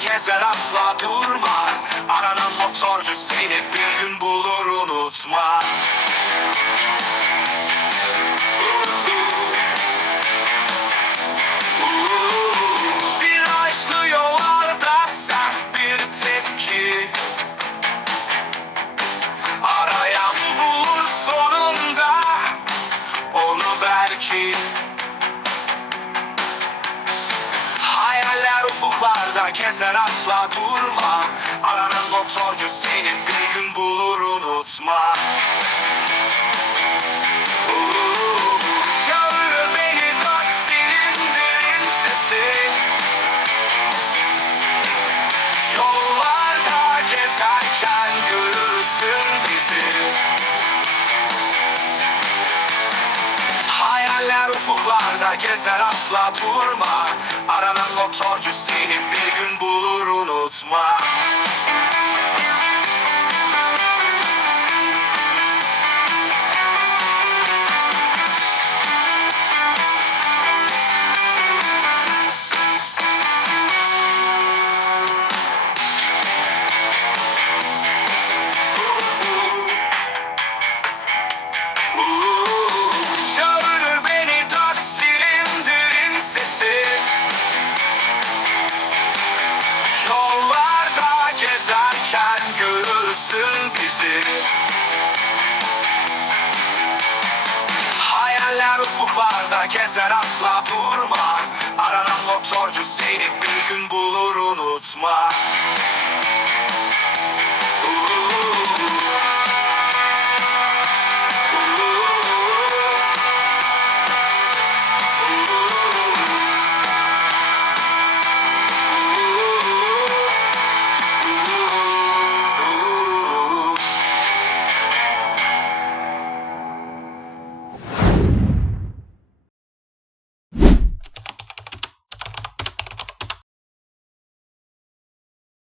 gezer asla durma. Aranan motorcu seni bir gün bulur Ufuklarda gezer asla durma. Aranan motorcu seni bir gün bulur unutma ufuklarda gezer asla durma. Aranan motorcu seni bir gün bulur unutma bizi. Hayaller ufuklarda gezer asla durma. Aranan motorcu seni bir gün bulur unutma